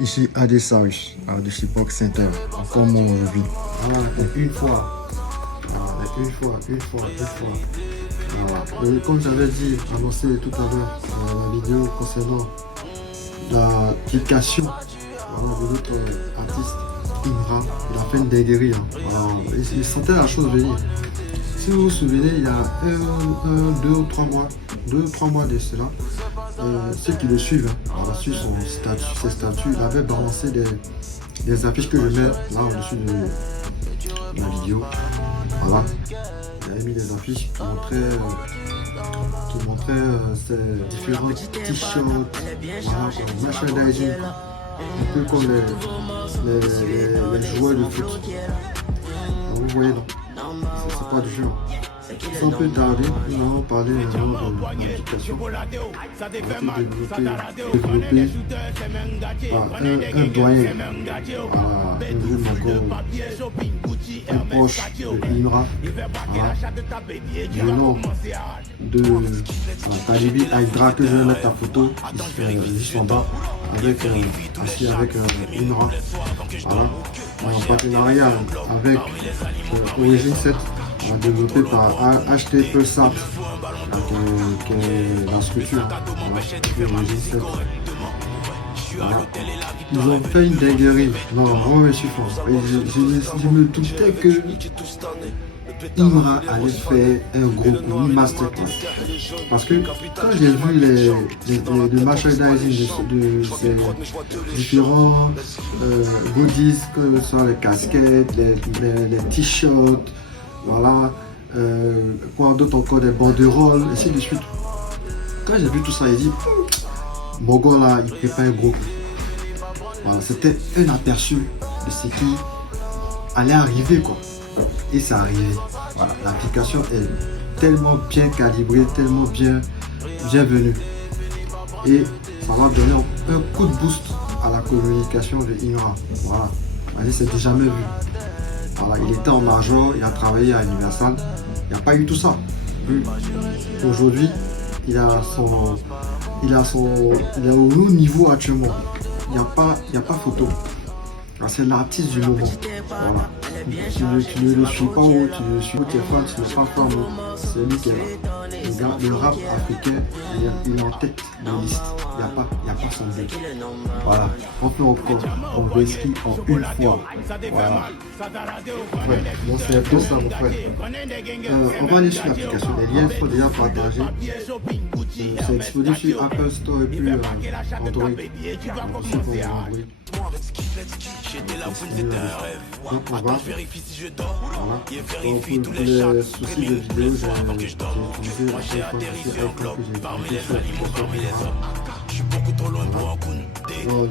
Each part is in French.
Ici Adesarish, du Support Center, encore mon aujourd'hui. Voilà, une fois. Voilà, une fois. Voilà. Et comme j'avais dit, annoncé tout à l'heure dans la vidéo concernant l'application de notre artiste Imra, il a fait une dinguerie. Voilà. Il sentait la chose venir. Si vous vous souvenez, il y a 2 ou 3 mois de cela, ceux qui le suivent, sur ses statuts, il avait balancé des affiches que je mets là au-dessus de la vidéo. Voilà. Il avait mis des affiches qui montraient ces différents t-shirts, voilà, comme merchandising, un peu comme les joueurs de foot. Alors, vous voyez, donc, c'est pas du genre. Sans plus tarder, nous allons parler maintenant de l'application. On a développé par un doyen, un proche de Imra, du nom de Talibi Hydra, que je vais mettre ta photo juste en bas, assis avec Imra. Voilà. En partenariat avec Origin 7. Développé par HT Sat, qui est la structure. Voilà. Ils ont fait une dinguerie. Non, vraiment, je suis fort. Je me doutais que Imra allait faire un gros coup, une masterclass. Parce que quand j'ai vu le merchandising de ces différents goodies, que ce soit les casquettes, les t-shirts, voilà, quoi d'autre encore, des banderoles, et ainsi de suite. Quand j'ai vu tout ça, j'ai dit, mon gars là, il prépare un gros coup. Voilà, c'était un aperçu de ce qui allait arriver, quoi. Et ça arrivait. Voilà, l'application est tellement bien calibrée, tellement bien venue. Et ça va donner un coup de boost à la communication de Imra. Voilà, c'était jamais vu. Voilà, il était en major, il a travaillé à Universal, il n'y a pas eu tout ça. Aujourd'hui, il est au haut niveau actuellement. Il n'y a pas photo. C'est l'artiste du moment. Voilà. Tu ne le suis pas où, tu ne le suis où, tu es fan, tu n'es pas fan. C'est lui qui est là. Le rap africain, il est en tête de liste. Il n'y a pas son but. Voilà. On fait encore. On réussit en une fois. Voilà. Ouais. Bon, c'est un peu ça, mon frère. On va aller sur l'application. Les liens sont déjà partagés. C'est disponible sur Apple Store et puis Android. Aussi pour Android. Donc on va, voilà. Donc pour les soucis de vidéo, j'ai utilisé la téléphone que j'ai utilisé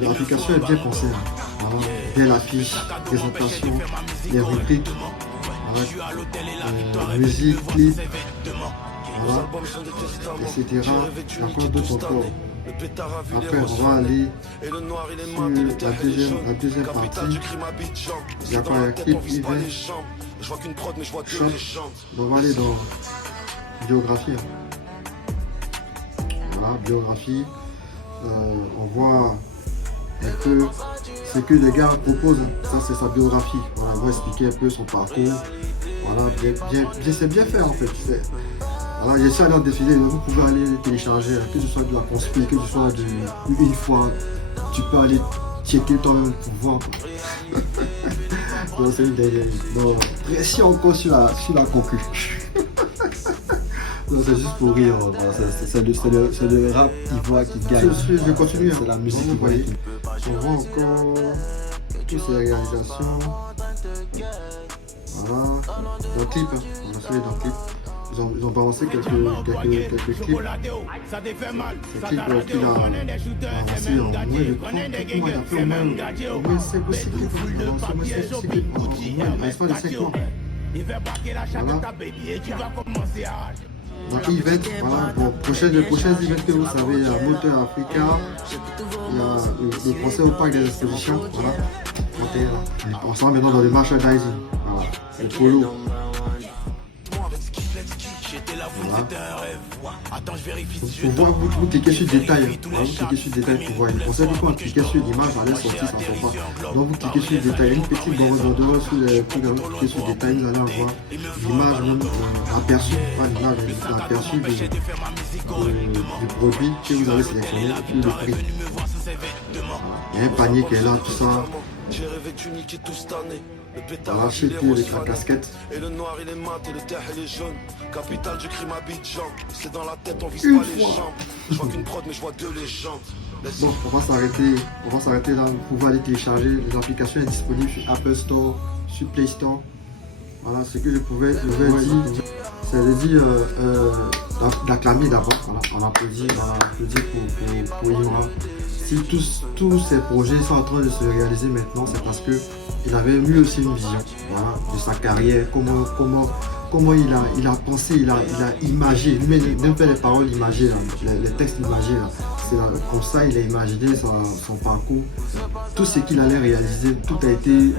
sur l'application est bien pensée. Voilà. Dès l'affiche, présentation, les rubriques, voilà. Musique, clip, voilà. etc. Encore d'autres encore. Après, on va aller sur la deuxième partie. Il y a pas un clip event, shop. On va aller dans biographie. Voilà, biographie. On voit un peu ce que les gars proposent. Ça, c'est sa biographie. Voilà, on va expliquer un peu son parcours. Voilà, c'est bien fait en fait. Alors, il y a ça dans défilé, vous pouvez aller télécharger, que ce soit de la conspi, que ce soit une fois, tu peux aller checker toi-même pour voir. Donc, c'est une dinguerie. Donc, pression encore sur la concu. Donc, c'est juste pour rire. Voilà, c'est le rap ivoire qui gagne. Je continue. C'est la musique ivoire. On voit encore toutes ces réalisations. Voilà. Dans le clip, on a fait dans le clip. Ils ont balancé quelques clips. Ces clips qu'il a balancé en moins de 30 mois. Il a fait au moins 5 ou 6 clips. En l'espace de 5 mois. Voilà. Donc event, voilà. Bon, prochaines events que vous savez, il y a Moteur Africa, il y a le concert au parc des expositions. Voilà. On s'en va maintenant dans le merchandising. Voilà. Le polo. Voilà. Pour voir, vous cliquez sur détail. Hein. Voilà, vous cliquez sur détail pour voir. On sait que quand on cliquait sur l'image, ça allait sortir, ça ne sort pas. Donc vous cliquez sur détail. Une petite bordeaux sur les trucs, vous cliquez sur détail, vous allez avoir l'image même aperçue, pas l'image, mais l'aperçu du produit que vous avez sélectionné et puis le prix. Il y a un panier qui est là, tout ça. Voilà, chez tout avec la casquette. Et le noir il est mat et le terre il est jaune. Capitale du crime Abidjan. C'est dans la tête, on vise Une pas les fois. jambes. Je vois qu'une prod mais je vois deux légendes. Bon, on va s'arrêter là. Vous pouvez aller télécharger. L'application est disponible sur Apple Store, sur Play Store. Voilà, ce que je pouvais dire, c'est de dire d'acclamer d'abord. Voilà, on applaudit pour Imra. Si tous ces projets sont en train de se réaliser maintenant, c'est parce que il avait lui aussi une vision, voilà, de sa carrière, comment il a pensé, il a imagé, même fait les paroles imagées, là, les textes imagés, là. C'est là, comme ça il a imaginé son parcours, tout ce qu'il allait réaliser, tout a été,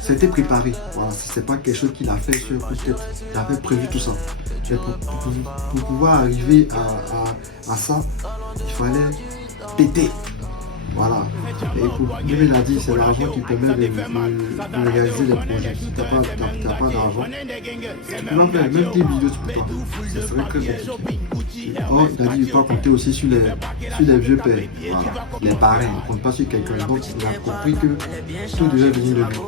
c'était préparé. Voilà, c'est pas quelque chose qu'il a fait sur un coup de tête, il avait prévu tout ça. Mais pour pouvoir arriver à ça, il fallait péter. Voilà. Et pour, comme il a dit, c'est l'argent qui permet de réaliser les projets. Si tu n'as pas d'argent, tu peux même faire même tes vidéos, tu peux pas. Ce serait très compliqué. Or, il a dit qu'il faut compter aussi sur les vieux pères. Voilà. Les parrains, on ne compte pas sur quelqu'un. Donc, il a compris que tout devait venir de lui.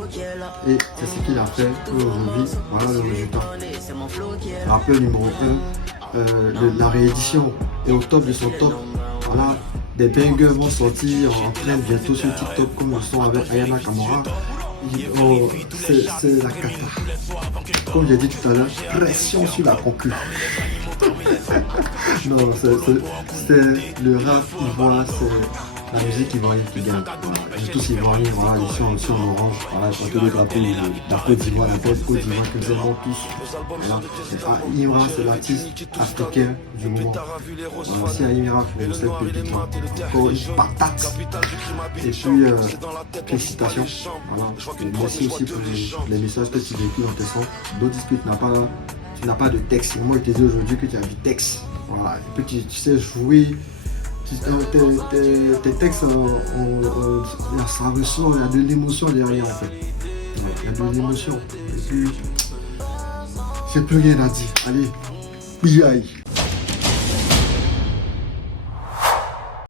Et c'est ce qu'il a fait aujourd'hui. Voilà le résultat. Rappel numéro 1, la réédition est au top de son top. Voilà. Des bangers vont sortir en train bientôt sur TikTok comme le son avec Ayana Kamura. Oh, c'est la cata. Comme j'ai dit tout à l'heure, pression sur la concurrence. Non, c'est le rap ivoire, c'est la musique ivoirienne qui gagne. Voilà. Tous ivoiriens, voilà, ils sont en orange. Voilà, ils portent le drapeau de la Côte d'Ivoire, la belle Côte d'Ivoire que nous aimons tous. Voilà. Imra, c'est l'artiste africain du moment. Voilà, si à Imra, vous cette pépite, encore une patate. Et puis, félicitations. Voilà. Et merci aussi pour les messages que tu véhicules dans tes sons. D'autres disent que tu n'as pas de texte. Moi, je te dis aujourd'hui que tu as du texte. Voilà. Et puis, tu sais jouer. Tes textes, ça ressort, il y a de l'émotion derrière en fait. Il y a de l'émotion. Et puis, j'ai plus rien à dire. Allez, bye.